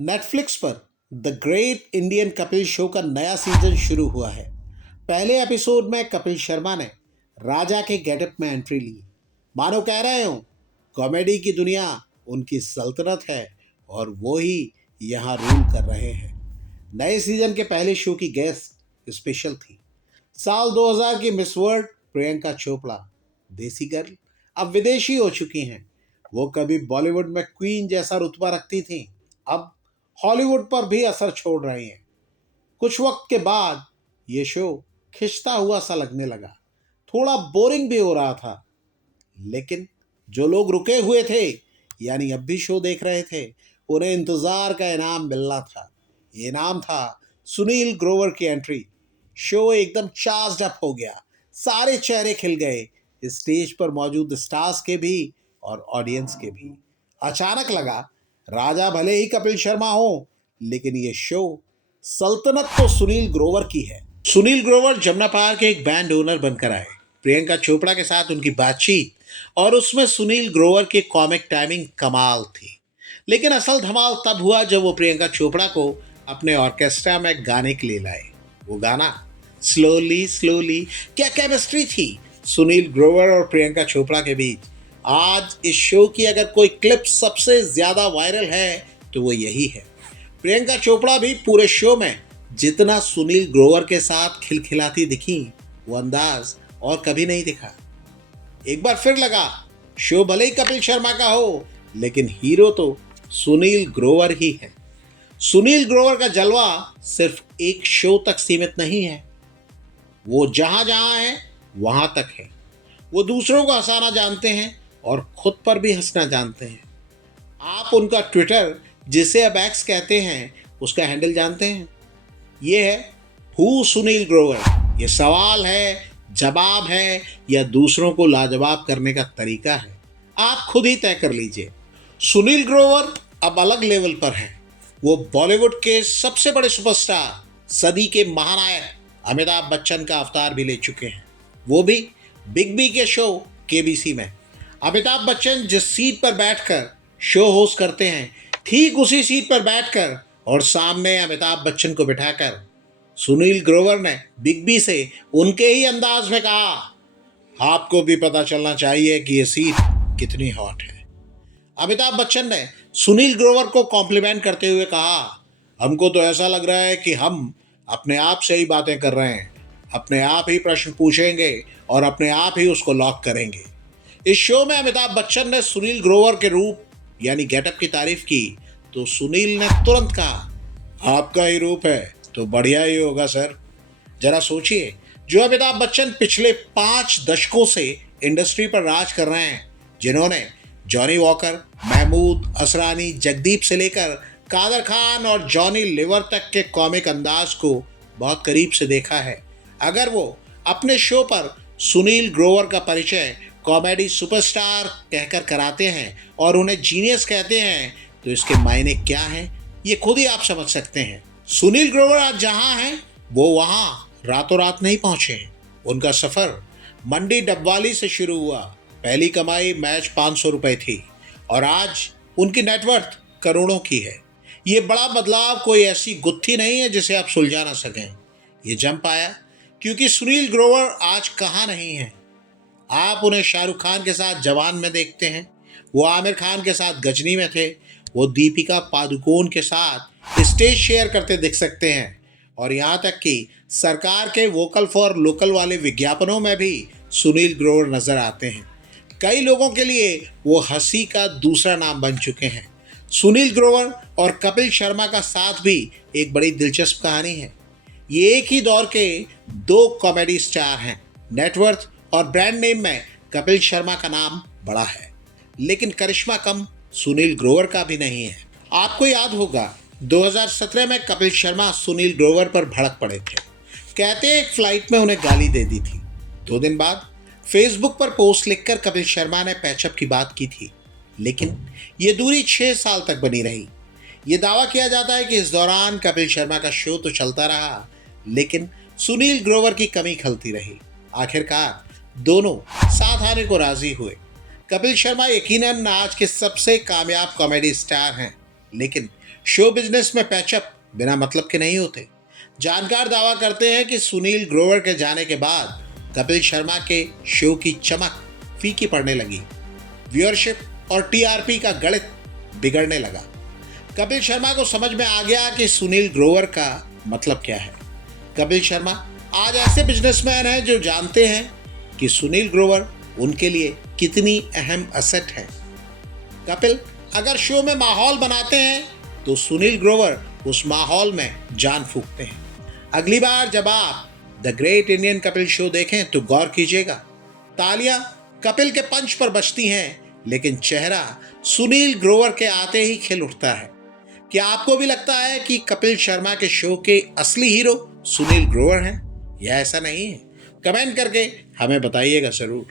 Netflix पर the great Indian Kapil show का नया सीजन शुरू हुआ है। पहले एपिसोड में कपिल शर्मा ने राजा के गेटअप में एंट्री ली। मानो कह रहे हो कॉमेडी की दुनिया उनकी सल्तनत है और वो ही यहाँ रूल कर रहे हैं। नए सीजन के पहले शो की गेस्ट स्पेशल थी। साल 2000 की मिस वर्ल्ड प्रियंका चोपड़ा देसी गर्ल अब विदेशी हो चुकी हैं। वो कभी बॉलीवुड में क्वीन जैसा रुतबा रखती थी, अब हॉलीवुड पर भी असर छोड़ रही हैं। कुछ वक्त के बाद ये शो खिंचता हुआ सा लगने लगा, थोड़ा बोरिंग भी हो रहा था। लेकिन जो लोग रुके हुए थे यानी अब भी शो देख रहे थे, उन्हें इंतजार का इनाम मिलना था। ये इनाम था सुनील ग्रोवर की एंट्री। शो एकदम चार्ज अप हो गया, सारे चेहरे खिल गए, स्टेज पर मौजूद स्टार्स के भी और ऑडियंस के भी। अचानक लगा राजा भले ही कपिल शर्मा हो, लेकिन ये शो सल्तनत तो सुनील ग्रोवर की है। सुनील ग्रोवर जमुना पार के एक बैंड ओनर बनकर आए। प्रियंका चोपड़ा के साथ उनकी बातचीत और उसमें सुनील ग्रोवर की कॉमिक टाइमिंग कमाल थी। लेकिन असल धमाल तब हुआ जब वो प्रियंका चोपड़ा को अपने ऑर्केस्ट्रा में गाने के लिए लाए। वो गाना स्लोली स्लोली, क्या केमिस्ट्री थी सुनील ग्रोवर और प्रियंका चोपड़ा के बीच। आज इस शो की अगर कोई क्लिप सबसे ज्यादा वायरल है तो वो यही है। प्रियंका चोपड़ा भी पूरे शो में जितना सुनील ग्रोवर के साथ खिलखिलाती दिखी, वो अंदाज और कभी नहीं दिखा। एक बार फिर लगा शो भले ही कपिल शर्मा का हो, लेकिन हीरो तो सुनील ग्रोवर ही है। सुनील ग्रोवर का जलवा सिर्फ एक शो तक सीमित नहीं है, वो जहां जहां है वहां तक है। वो दूसरों को हंसाना जानते हैं और खुद पर भी हंसना जानते हैं। आप उनका ट्विटर, जिसे अब एक्स कहते हैं, उसका हैंडल जानते हैं। ये है हु सुनील ग्रोवर। ये सवाल है, जवाब है या दूसरों को लाजवाब करने का तरीका है, आप खुद ही तय कर लीजिए। सुनील ग्रोवर अब अलग लेवल पर है। वो बॉलीवुड के सबसे बड़े सुपरस्टार, सदी के महानायक अमिताभ बच्चन का अवतार भी ले चुके हैं, वो भी बिग बी के शो केबीसी में। अमिताभ बच्चन जिस सीट पर बैठकर शो होस्ट करते हैं, ठीक उसी सीट पर बैठकर और सामने अमिताभ बच्चन को बिठाकर सुनील ग्रोवर ने बिग बी से उनके ही अंदाज में कहा, आपको भी पता चलना चाहिए कि ये सीट कितनी हॉट है। अमिताभ बच्चन ने सुनील ग्रोवर को कॉम्प्लीमेंट करते हुए कहा, हमको तो ऐसा लग रहा है कि हम अपने आप से ही बातें कर रहे हैं, अपने आप ही प्रश्न पूछेंगे और अपने आप ही उसको लॉक करेंगे। इस शो में अमिताभ बच्चन ने सुनील ग्रोवर के रूप यानी गेटअप की तारीफ की तो सुनील ने तुरंत कहा, आपका ही रूप है तो बढ़िया ही होगा सर। जरा सोचिए, जो अमिताभ बच्चन पिछले 5 दशकों से इंडस्ट्री पर राज कर रहे हैं, जिन्होंने जॉनी वॉकर, महमूद असरानी, जगदीप से लेकर कादर खान और जॉनी लिवर तक के कॉमिक अंदाज को बहुत करीब से देखा है, अगर वो अपने शो पर सुनील ग्रोवर का परिचय कॉमेडी सुपरस्टार कहकर कराते हैं और उन्हें जीनियस कहते हैं, तो इसके मायने क्या हैं ये खुद ही आप समझ सकते हैं। सुनील ग्रोवर आज जहां हैं वो वहां रातों रात नहीं पहुंचे। उनका सफर मंडी डबवाली से शुरू हुआ। पहली कमाई मैच 500 रुपए थी और आज उनकी नेटवर्थ करोड़ों की है। ये बड़ा बदलाव कोई ऐसी गुत्थी नहीं है जिसे आप सुलझा ना सकें। ये जम पाया क्योंकि सुनील ग्रोवर आज कहाँ नहीं है। आप उन्हें शाहरुख खान के साथ जवान में देखते हैं, वो आमिर खान के साथ गजनी में थे, वो दीपिका पादुकोण के साथ स्टेज शेयर करते दिख सकते हैं और यहाँ तक कि सरकार के वोकल फॉर लोकल वाले विज्ञापनों में भी सुनील ग्रोवर नजर आते हैं। कई लोगों के लिए वो हंसी का दूसरा नाम बन चुके हैं। सुनील ग्रोवर और कपिल शर्मा का साथ भी एक बड़ी दिलचस्प कहानी है। ये एक ही दौर के 2 कॉमेडी स्टार हैं। नेटवर्थ और ब्रांड नेम में कपिल शर्मा का नाम बड़ा है, लेकिन करिश्मा कम सुनील ग्रोवर का भी नहीं है। आपको याद होगा 2017 में कपिल शर्मा सुनील ग्रोवर पर भड़क पड़े थे। कहते एक फ्लाइट में उन्हें गाली दे दी थी। 2 दिन बाद फेसबुक पर पोस्ट लिखकर कपिल शर्मा ने पैचअप की बात की थी, लेकिन ये दूरी 6 साल तक बनी रही। ये दावा किया जाता है कि इस दौरान कपिल शर्मा का शो तो चलता रहा, लेकिन सुनील ग्रोवर की कमी खलती रही। आखिरकार दोनों साथ आने को राजी हुए। कपिल शर्मा यकीनन आज के सबसे कामयाब कॉमेडी स्टार हैं, लेकिन शो बिजनेस में पैचअप बिना मतलब के नहीं होते। जानकार दावा करते हैं कि सुनील ग्रोवर के जाने के बाद कपिल शर्मा के शो की चमक फीकी पड़ने लगी। व्यूअरशिप और टीआरपी का गणित बिगड़ने लगा। कपिल शर्मा को समझ में आ गया कि सुनील ग्रोवर का मतलब क्या है। कपिल शर्मा आज ऐसे बिजनेसमैन हैं जो जानते हैं कि सुनील ग्रोवर उनके लिए कितनी अहम एसेट है। कपिल अगर शो में माहौल बनाते हैं तो सुनील ग्रोवर उस माहौल में जान फूंकते हैं। अगली बार जब आप the great Indian Kapil show देखें तो गौर कीजिएगा, तालियां कपिल के पंच पर बजती हैं, लेकिन चेहरा सुनील ग्रोवर के आते ही खिल उठता है। क्या आपको भी लगता है कि कपिल शर्मा के शो के असली हीरो सुनील ग्रोवर हैं या ऐसा नहीं है? कमेंट करके हमें बताइएगा जरूर।